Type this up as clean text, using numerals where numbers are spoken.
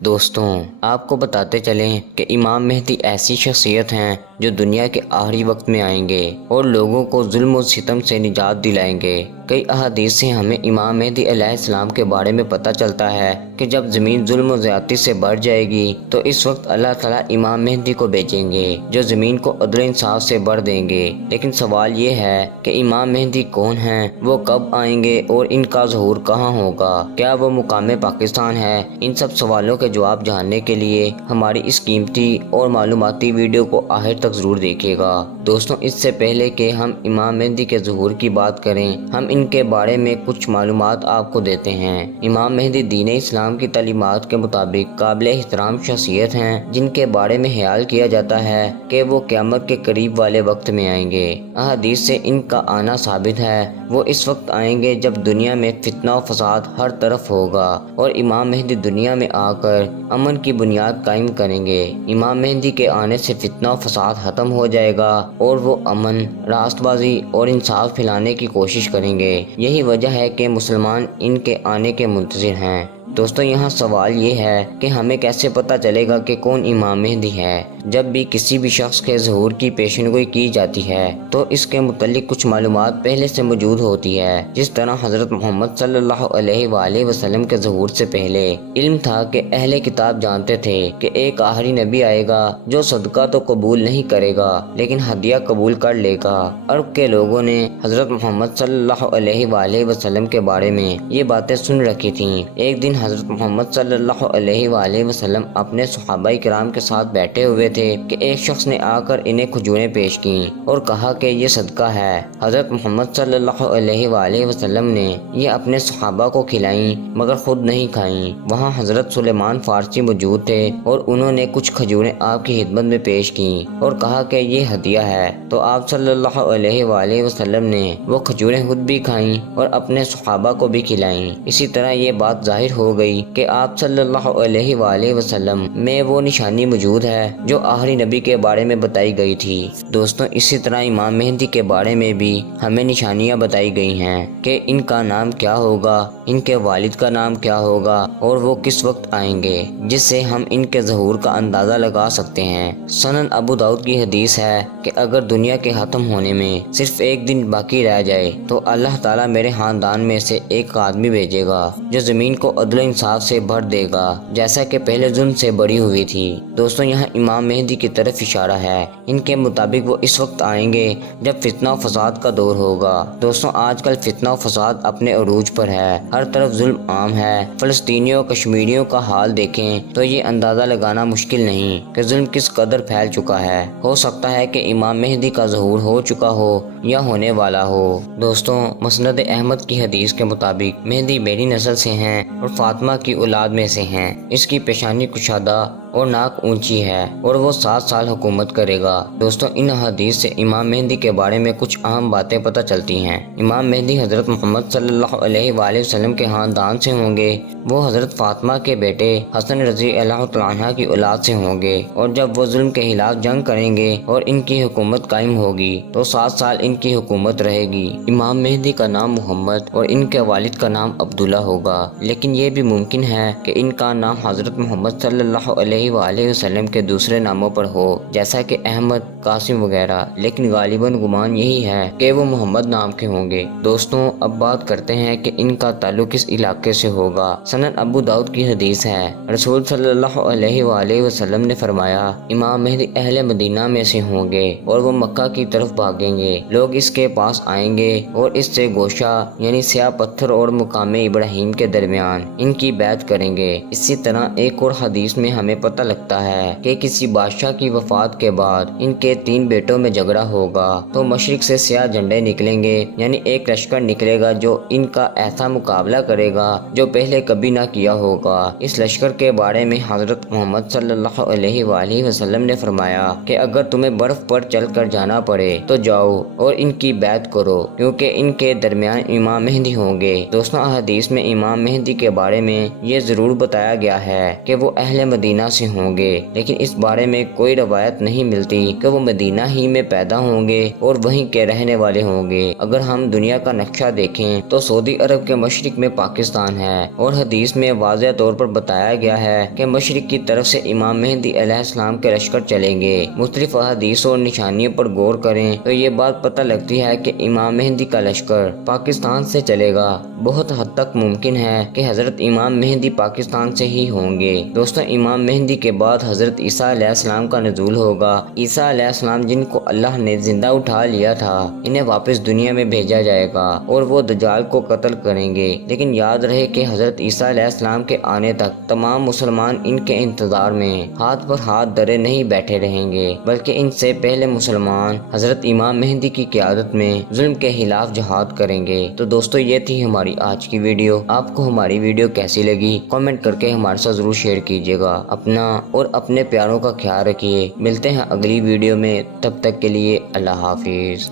دوستوں، آپ کو بتاتے چلیں کہ امام مہدی ایسی شخصیت ہیں جو دنیا کے آخری وقت میں آئیں گے اور لوگوں کو ظلم و ستم سے نجات دلائیں گے۔ کئی احادیث سے ہمیں امام مہدی علیہ السلام کے بارے میں پتہ چلتا ہے کہ جب زمین ظلم و زیادتی سے بھر جائے گی تو اس وقت اللہ تعالیٰ امام مہدی کو بھیجیں گے جو زمین کو عدل و انصاف سے بھر دیں گے۔ لیکن سوال یہ ہے کہ امام مہدی کون ہیں، وہ کب آئیں گے اور ان کا ظہور کہاں ہوگا، کیا وہ مقام پاکستان ہے؟ ان سب سوالوں کے جواب جاننے کے لیے ہماری اس قیمتی اور معلوماتی ویڈیو کو آخر تک ضرور دیکھیے گا۔ دوستوں، اس سے پہلے کہ ہم امام مہدی کے ظہور کی بات کریں، ہم ان کے بارے میں کچھ معلومات آپ کو دیتے ہیں۔ امام مہدی دین اسلام کی تعلیمات کے مطابق قابل احترام شخصیت ہیں جن کے بارے میں خیال کیا جاتا ہے کہ وہ قیامت کے قریب والے وقت میں آئیں گے۔ احادیث سے ان کا آنا ثابت ہے۔ وہ اس وقت آئیں گے جب دنیا میں فتنہ و فساد ہر طرف ہوگا اور امام مہدی دنیا میں آ کر امن کی بنیاد قائم کریں گے۔ امام مہدی کے آنے سے فتنہ و فساد ختم ہو جائے گا اور وہ امن، راست بازی اور انصاف پھیلانے کی کوشش کریں گے۔ یہی وجہ ہے کہ مسلمان ان کے آنے کے منتظر ہیں۔ دوستوں، یہاں سوال یہ ہے کہ ہمیں کیسے پتہ چلے گا کہ کون امام مہدی ہے؟ جب بھی کسی بھی شخص کے ظہور کی پیشن گوئی کی جاتی ہے تو اس کے متعلق کچھ معلومات پہلے سے موجود ہوتی ہے۔ جس طرح حضرت محمد صلی اللہ علیہ وآلہ وسلم کے ظہور سے پہلے علم تھا کہ اہل کتاب جانتے تھے کہ ایک آخری نبی آئے گا جو صدقہ تو قبول نہیں کرے گا لیکن ہدیہ قبول کر لے گا۔ عرب کے لوگوں نے حضرت محمد صلی اللہ علیہ وآلہ وسلم کے بارے میں یہ باتیں سن رکھی تھیں۔ ایک دن حضرت محمد صلی اللہ علیہ وآلہ وسلم اپنے صحابہ کرام کے ساتھ بیٹھے ہوئے تھے کہ ایک شخص نے آ کر انہیں کھجوریں پیش کیں اور کہا کہ یہ صدقہ ہے۔ حضرت محمد صلی اللہ علیہ وآلہ وسلم نے یہ اپنے صحابہ کو کھلائیں مگر خود نہیں کھائیں۔ وہاں حضرت سلیمان فارسی موجود تھے اور انہوں نے کچھ کھجوریں آپ کی خدمت میں پیش کیں اور کہا کہ یہ ہدیہ ہے، تو آپ صلی اللہ علیہ وآلہ وسلم نے وہ کھجوریں خود بھی کھائیں اور اپنے صحابہ کو بھی کھلائیں۔ اسی طرح یہ بات ظاہر ہو گئی کہ آپ صلی اللہ علیہ وآلہ وسلم میں وہ نشانی موجود ہے جو آخری نبی کے بارے میں بتائی گئی تھی۔ دوستوں، اسی طرح امام مہدی کے بارے میں بھی ہمیں نشانیاں بتائی گئی ہیں کہ ان کا نام کیا ہوگا، ان کے والد کا نام کیا ہوگا اور وہ کس وقت آئیں گے، جس سے ہم ان کے ظہور کا اندازہ لگا سکتے ہیں۔ سنن ابو داؤد کی حدیث ہے کہ اگر دنیا کے ختم ہونے میں صرف ایک دن باقی رہ جائے تو اللہ تعالیٰ میرے خاندان میں سے ایک آدمی بھیجے گا جو زمین کو عدل و انصاف سے بھر دے گا جیسا کہ پہلے ظلم سے بھری ہوئی تھی۔ دوستوں، یہاں امام مہدی کی طرف اشارہ ہے۔ ان کے مطابق وہ اس وقت آئیں گے جب فتنہ و فساد کا دور ہوگا۔ دوستوں، آج کل فتنہ و فساد اپنے عروج پر ہے، ہر طرف ظلم عام ہے۔ فلسطینیوں کشمیریوں کا حال دیکھیں تو یہ اندازہ لگانا مشکل نہیں کہ ظلم کس قدر پھیل چکا ہے۔ ہو سکتا ہے کہ امام مہدی کا ظہور ہو چکا ہو یا ہونے والا ہو۔ دوستوں، مسند احمد کی حدیث کے مطابق مہدی میری نسل سے ہیں اور فاطمہ کی اولاد میں سے ہیں۔ اس کی پیشانی کشادہ اور ناک اونچی ہے اور وہ 7 سال حکومت کرے گا۔ دوستوں، ان حدیث سے امام مہدی کے بارے میں کچھ اہم باتیں پتہ چلتی ہیں۔ امام مہدی حضرت محمد صلی اللہ علیہ وآلہ وسلم کے خاندان سے ہوں گے۔ وہ حضرت فاطمہ کے بیٹے حسن رضی اللہ تعالیٰ عنہ کی اولاد سے ہوں گے اور جب وہ ظلم کے خلاف جنگ کریں گے اور ان کی حکومت قائم ہوگی تو 7 سال ان کی حکومت رہے گی۔ امام مہدی کا نام محمد اور ان کے والد کا نام عبداللہ ہوگا، لیکن یہ بھی ممکن ہے کہ ان کا نام حضرت محمد صلی اللہ علیہ وآلہ وسلم کے دوسرے ناموں پر ہو جیسا کہ احمد، قاسم وغیرہ، لیکن غالباً گمان یہی ہے کہ وہ محمد نام کے ہوں گے۔ دوستوں، اب بات کرتے ہیں کہ ان کا تعلق کس علاقے سے ہوگا۔ سنن ابو داؤد کی حدیث ہے، رسول صلی اللہ علیہ وآلہ وسلم نے فرمایا، امام مہدی اہل مدینہ میں سے ہوں گے اور وہ مکہ کی طرف بھاگیں گے۔ لوگ اس کے پاس آئیں گے اور اس سے گوشہ یعنی سیاہ پتھر اور مقام ابراہیم کے درمیان ان کی بیعت کریں گے۔ اسی طرح ایک اور حدیث میں ہمیں پتہ لگتا ہے کہ کسی بادشاہ کی وفات کے بعد ان کے 3 بیٹوں میں جھگڑا ہوگا تو مشرق سے سیاہ جھنڈے نکلیں گے، یعنی ایک لشکر نکلے گا جو ان کا ایسا مقابلہ کرے گا جو پہلے کبھی نہ کیا ہوگا۔ اس لشکر کے بارے میں حضرت محمد صلی اللہ علیہ وآلہ وسلم نے فرمایا کہ اگر تمہیں برف پر چل کر جانا پڑے تو جاؤ اور ان کی بیعت کرو کیونکہ ان کے درمیان امام مہدی ہوں گے۔ دوستوں، حدیث میں امام مہدی کے بارے میں یہ ضرور بتایا گیا ہے کہ وہ اہل مدینہ سے ہوں گے، لیکن اس بارے میں کوئی روایت نہیں ملتی کہ وہ مدینہ ہی میں پیدا ہوں گے اور وہیں کے رہنے والے ہوں گے۔ اگر ہم دنیا کا نقشہ دیکھیں تو سعودی عرب کے مشرق میں پاکستان ہے، اور حدیث میں واضح طور پر بتایا گیا ہے کہ مشرق کی طرف سے امام مہدی علیہ السلام کے لشکر چلیں گے۔ مختلف احادیث اور نشانیوں پر غور کریں تو یہ بات پتہ لگتی ہے کہ امام مہدی کا لشکر پاکستان سے چلے گا۔ بہت حد تک ممکن ہے کہ حضرت امام مہدی پاکستان سے ہی ہوں گے۔ دوستو، امام مہدی کے بعد حضرت عیسیٰ علیہ السلام کا نزول ہوگا۔ عیسیٰ علیہ السلام جن کو اللہ نے زندہ اٹھا لیا تھا، انہیں واپس دنیا میں بھیجا جائے گا اور وہ دجال کو قتل کریں گے، لیکن یاد رہے کہ حضرت عیسیٰ علیہ السلام کے آنے تک تمام مسلمان ان کے انتظار میں ہاتھ پر ہاتھ دھرے نہیں بیٹھے رہیں گے، بلکہ ان سے پہلے مسلمان حضرت امام مہدی کی قیادت میں ظلم کے خلاف جہاد کریں گے۔ تو دوستو، یہ تھی ہماری آج کی ویڈیو۔ آپ کو ہماری ویڈیو کیسی لگی کامنٹ کر کے ہمارے ساتھ ضرور شیئر کیجیے گا۔ اپنا اور اپنے پیاروں کا خیال رکھیے۔ ملتے ہیں اگلی ویڈیو میں، تب تک کے لیے اللہ حافظ۔